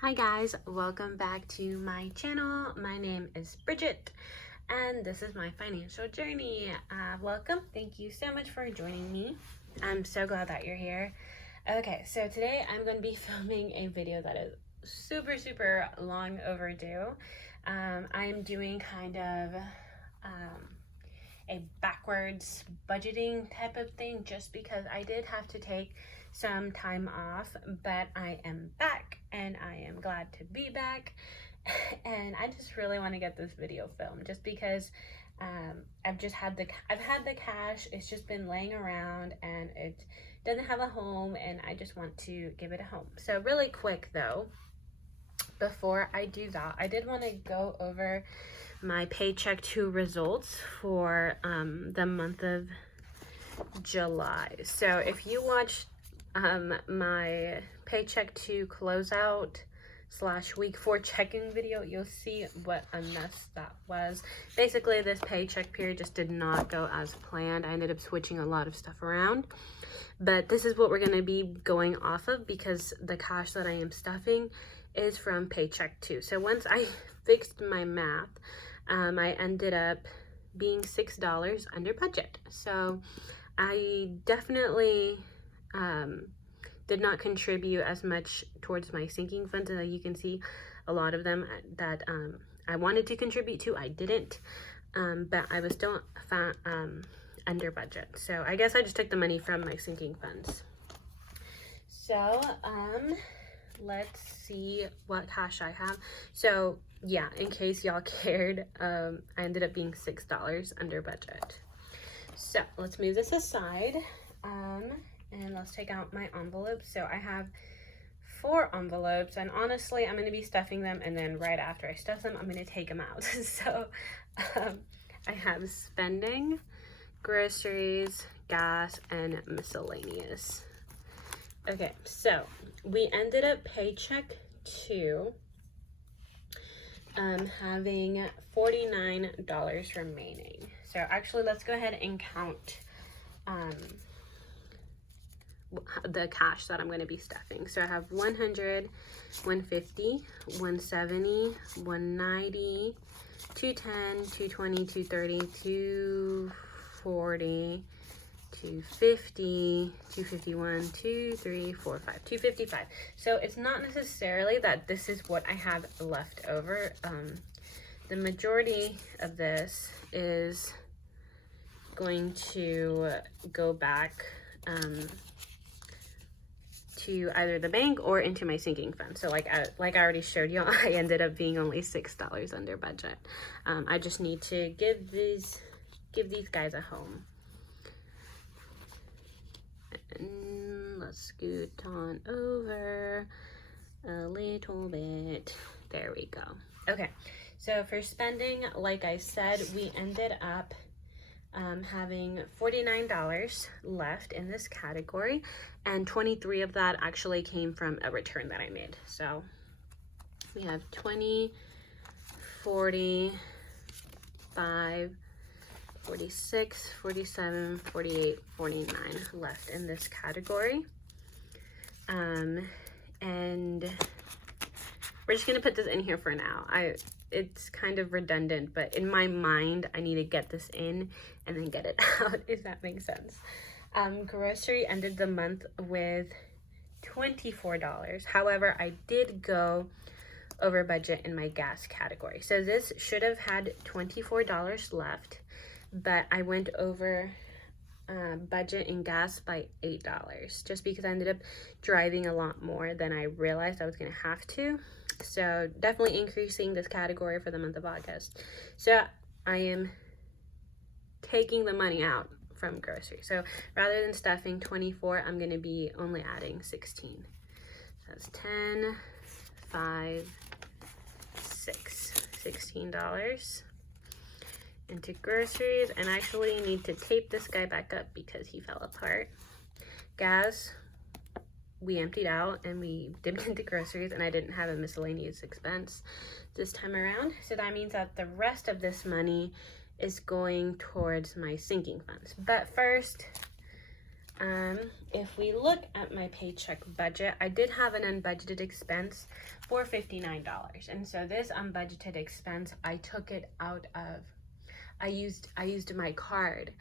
Hi guys, welcome back to my channel. My name is Bridget and this is my financial journey. Welcome. Thank you so much for joining me. I'm so glad that you're here. Okay, so today I'm going to be filming a video that is super long overdue. I'm doing kind of a backwards budgeting type of thing just because I did have to take some time off, but I am back and I am glad to be back. And I just really want to get this video filmed just because I've had the cash. It's just been laying around and it doesn't have a home, and I just want to give it a home. So really quick though, before I do that, I did want to go over my Paycheck 2 results for the month of July. So if you watched my Paycheck 2 closeout / week 4 checking video, you'll see what a mess that was. Basically, this paycheck period just did not go as planned. I ended up switching a lot of stuff around, but this is what we're going to be going off of because the cash that I am stuffing is from Paycheck 2. So once I fixed my math, I ended up being $6 under budget. So I definitely did not contribute as much towards my sinking funds. You can see a lot of them that I wanted to contribute to, I didn't, but I was still under budget. So I guess I just took the money from my sinking funds. So let's see what cash I have. So yeah, in case y'all cared, I ended up being $6 under budget. So let's move this aside, and let's take out my envelopes. So I have 4 envelopes, and honestly, I'm going to be stuffing them, and then right after I stuff them, I'm going to take them out. So I have spending, groceries, gas, and miscellaneous. Okay, so we ended up Paycheck 2 having $49 remaining. So actually, let's go ahead and count the cash that I'm going to be stuffing. So I have 100, 150, 170, 190, 210, 220, 230, 240, 250, 251, 2, 3, 4, 5, 255. So it's not necessarily that this is what I have left over. The majority of this is going to go back to either the bank or into my sinking fund. So like I already showed you, I ended up being only $6 under budget. I just need to give these guys a home. And let's scoot on over a little bit. There we go. Okay, so for spending, like I said, we ended up having $49 left in this category, and 23 of that actually came from a return that I made. So we have 20, 40, 5, 46, 47, 48, 49 left in this category. And we're just gonna put this in here for now. It's kind of redundant, but in my mind, I need to get this in and then get it out, if that makes sense. Grocery ended the month with $24. However, I did go over budget in my gas category. So this should have had $24 left, but I went over budget in gas by $8 just because I ended up driving a lot more than I realized I was going to have to. So definitely increasing this category for the month of August. So I am taking the money out from grocery. So rather than stuffing 24, I'm going to be only adding 16. So that's 10, 5, 6, $16 into groceries. And I actually need to tape this guy back up because he fell apart. Gas, we emptied out and we dipped into groceries, and I didn't have a miscellaneous expense this time around. So that means that the rest of this money is going towards my sinking funds. But first, If we look at my paycheck budget, I did have an unbudgeted expense for $59. And so this unbudgeted expense, I took it out of, I used my card.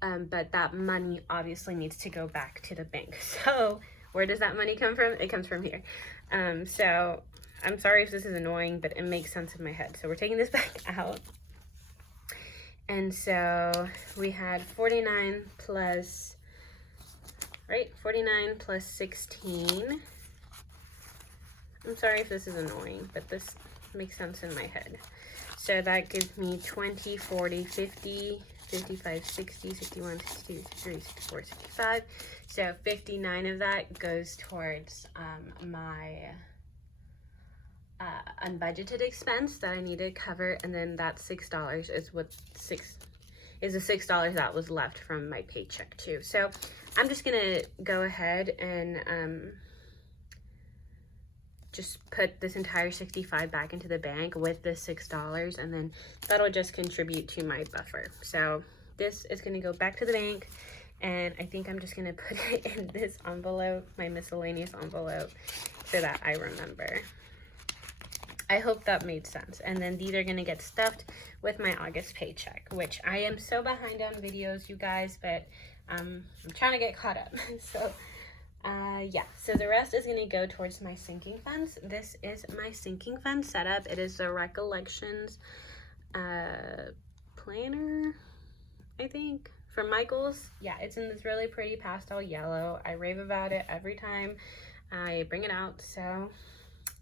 But that money obviously needs to go back to the bank. So where does that money come from? It comes from here. So I'm sorry if this is annoying, but it makes sense in my head. So we're taking this back out. And so we had 49 plus, right? 49 plus 16. I'm sorry if this is annoying, but this makes sense in my head. So that gives me 20, 40, 50, 55, 60, 61, 62, 63, 64, 65. So 59 of that goes towards my unbudgeted expense that I need to cover, and then that $6 is what the $6 that was left from my paycheck too. So I'm just gonna go ahead and just put this entire 65 back into the bank with the $6, and then that'll just contribute to my buffer. So this is gonna go back to the bank, and I think I'm just gonna put it in this envelope, my miscellaneous envelope, so that I remember. I hope that made sense. And then these are gonna get stuffed with my August paycheck, which I am so behind on videos, you guys, but I'm trying to get caught up. So yeah, so the rest is gonna go towards my sinking funds. This is my sinking fund setup. It is the Recollections planner, I think, from Michaels. Yeah, it's in this really pretty pastel yellow. I rave about it every time I bring it out. So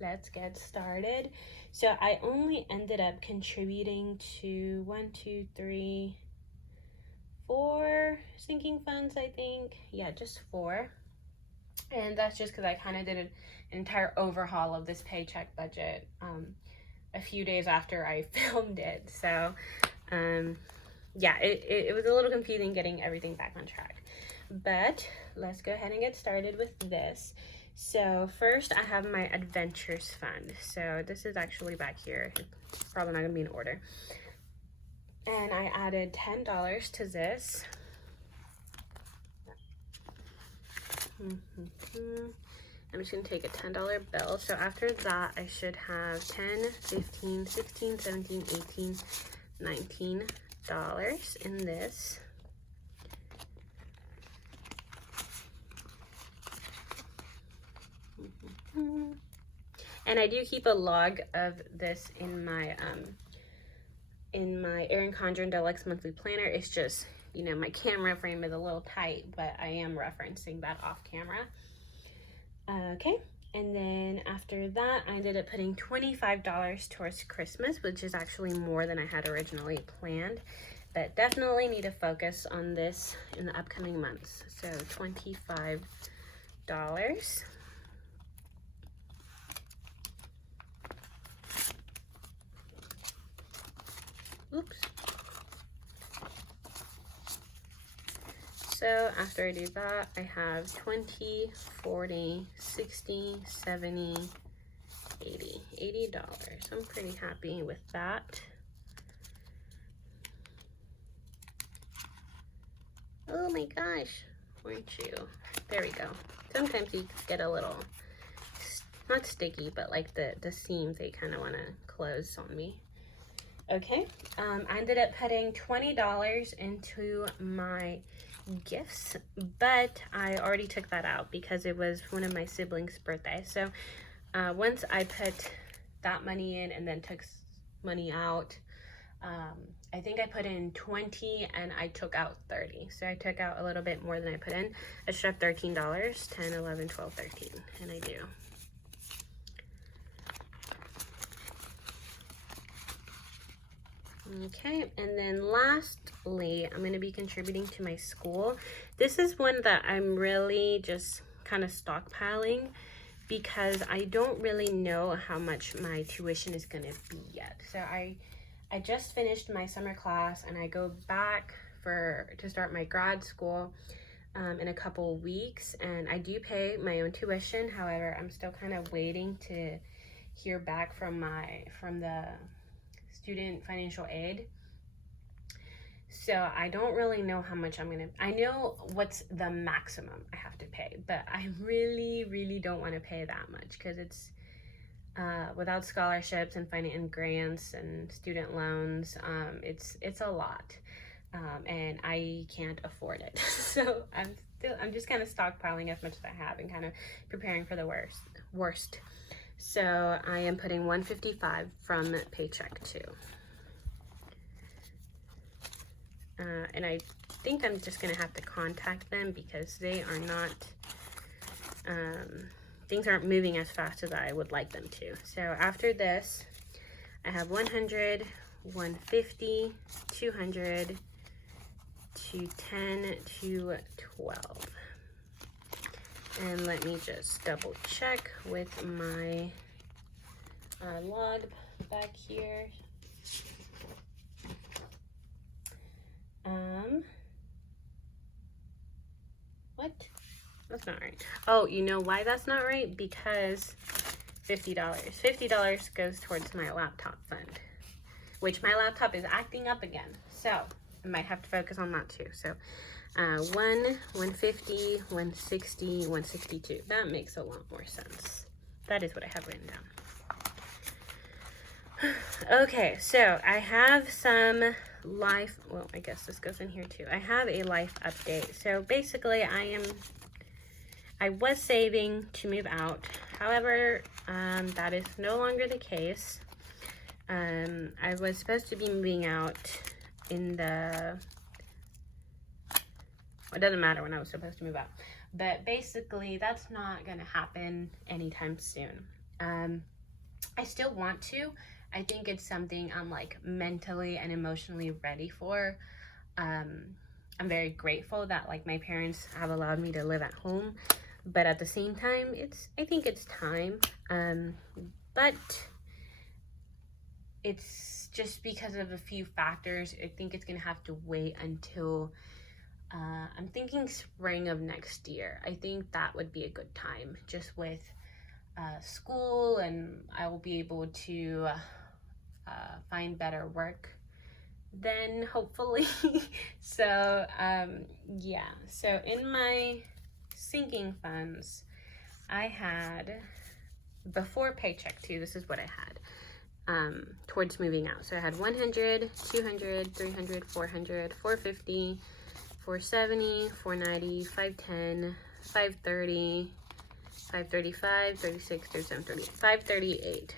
let's get started. So I only ended up contributing to 4 sinking funds, I think. Yeah, just 4. And that's just because I kind of did an entire overhaul of this paycheck budget a few days after I filmed it. So yeah, it was a little confusing getting everything back on track. But let's go ahead and get started with this. So first I have my Adventures Fund. So this is actually back here. It's probably not gonna be in order. And I added $10 to this. I'm just gonna take a $10 bill. So after that, I should have 10, 15, 16, 17, 18, $19 in this. And I do keep a log of this in my Erin Condren Deluxe Monthly Planner. It's just, you know, my camera frame is a little tight, but I am referencing that off camera. Okay, and then after that, I ended up putting $25 towards Christmas, which is actually more than I had originally planned, but definitely need to focus on this in the upcoming months. So $25. Oops. So after I do that, I have 20, 40, 60, 70, 80, $80. I'm pretty happy with that. Oh my gosh, weren't you? There we go. Sometimes you get a little, not sticky, but like the seams, they kind of want to close on me. Okay, I ended up putting $20 into my gifts, but I already took that out because it was one of my siblings' birthdays. So once I put that money in and then took money out, I think I put in 20 and I took out 30. So I took out a little bit more than I put in. I should have $13, 10, 11, 12, 13, and I do. Okay, and then lastly, I'm going to be contributing to my school. This is one that I'm really just kind of stockpiling because I don't really know how much my tuition is going to be yet. So I just finished my summer class and I go back to start my grad school in a couple weeks, and I do pay my own tuition. However, I'm still kind of waiting to hear back from the student financial aid. So I don't really know how much I know what's the maximum I have to pay, but I really don't want to pay that much because it's without scholarships and finding grants and student loans, it's a lot, and I can't afford it. So I'm just kind of stockpiling as much as I have and kind of preparing for the worst. So I am putting $155 from Paycheck too. And I think I'm just gonna have to contact them because they are not, things aren't moving as fast as I would like them to. So after this, I have 100, 150, 200, 210, 212. And let me just double check with my log back here. What? That's not right. Oh, you know why that's not right? Because $50. $50 goes towards my laptop fund, which my laptop is acting up again. So I might have to focus on that too. So 150, 160, 162. That makes a lot more sense. That is what I have written down. Okay, so I have some life, well, I guess this goes in here too. I have a life update. So basically I was saving to move out. However, that is no longer the case. I was supposed to be moving out in the, it doesn't matter when I was supposed to move out, but basically that's not gonna happen anytime soon. I still want to. I think it's something I'm like mentally and emotionally ready for. I'm very grateful that like my parents have allowed me to live at home, but at the same time, I think it's time. But it's just because of a few factors. I think it's gonna have to wait until I'm thinking spring of next year. I think that would be a good time, just with school, and I will be able to find better work then, hopefully. So yeah, so in my sinking funds, I had, before Paycheck too, this is what I had towards moving out. So I had 100, 200, 300, 400, 450, 470, 490, 510, 530, 535, 36, 37, 38, 538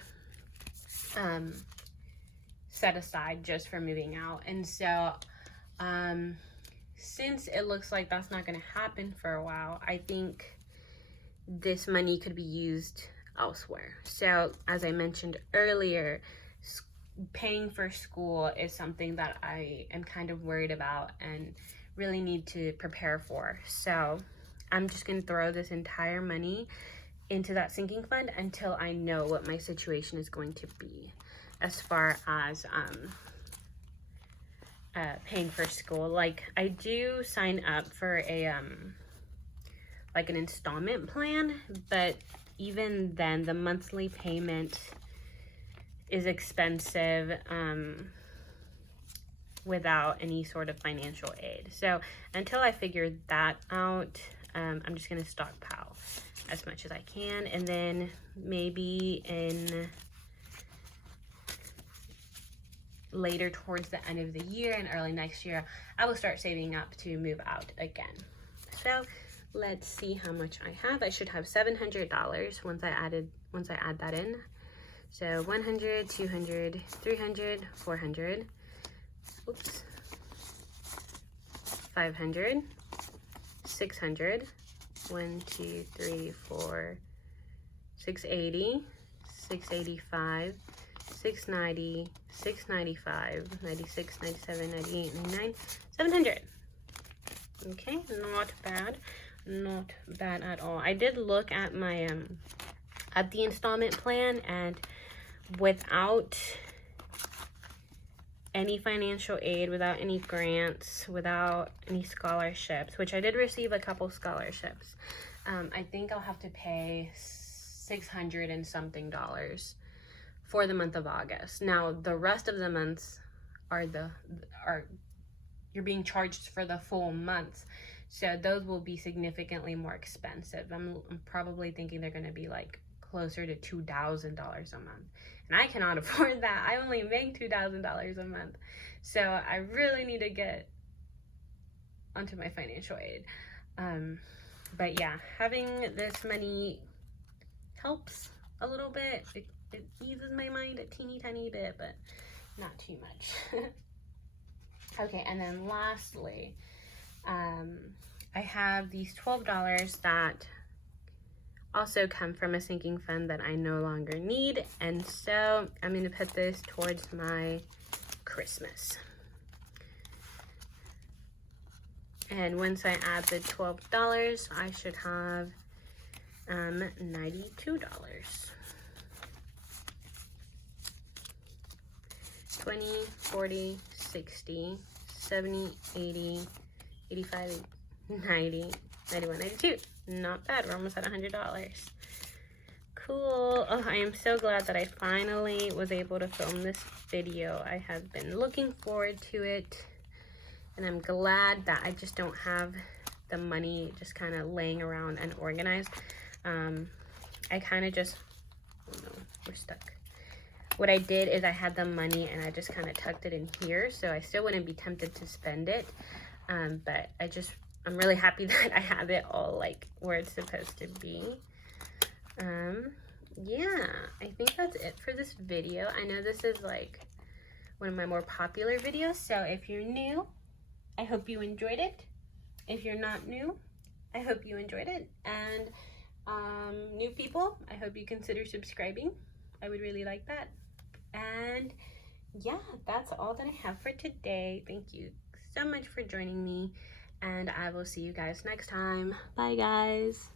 set aside just for moving out. And so since it looks like that's not going to happen for a while, I think this money could be used elsewhere. So as I mentioned earlier, paying for school is something that I am kind of worried about and really need to prepare for. So I'm just going to throw this entire money into that sinking fund until I know what my situation is going to be as far as paying for school. Like, I do sign up for a like an installment plan, but even then the monthly payment is expensive without any sort of financial aid. So until I figure that out, I'm just gonna stockpile as much as I can, and then maybe in later towards the end of the year and early next year, I will start saving up to move out again. So let's see how much I have. I should have $700 once I add that in. So 100, 200, 300, 400, oops, 500, 600, 1, 2, 3, 4, 680, 685, 690, 695, 96, 97, 98, 99, 700. Okay, not bad. Not bad at all. I did look at my at the installment plan, and without any financial aid, without any grants, without any scholarships, which I did receive a couple scholarships, I think I'll have to pay $600 and something for the month of August. Now the rest of the months are you're being charged for the full month. So those will be significantly more expensive. I'm probably thinking they're going to be like closer to $2,000 a month. And I cannot afford that. I only make $2,000 a month. So I really need to get onto my financial aid. But yeah, having this money helps a little bit. It eases my mind a teeny tiny bit, but not too much. Okay, and then lastly, I have these $12 that also come from a sinking fund that I no longer need, and so I'm going to put this towards my Christmas. And once I add the $12, I should have $92. 20, 40, 60, 70, 80, 85, 90, 91, 92. Not bad. We're almost at $100. Cool. Oh, I am so glad that I finally was able to film this video. I have been looking forward to it, and I'm glad that I just don't have the money just kind of laying around unorganized. I kind of just, oh no, we're stuck. What I did is I had the money and I just kind of tucked it in here, so I still wouldn't be tempted to spend it. But I'm really happy that I have it all like where it's supposed to be. Yeah, I think that's it for this video. I know this is like one of my more popular videos, so if you're new, I hope you enjoyed it. If you're not new, I hope you enjoyed it. And new people, I hope you consider subscribing. I would really like that. And yeah, that's all that I have for today. Thank you so much for joining me, and I will see you guys next time. Bye guys.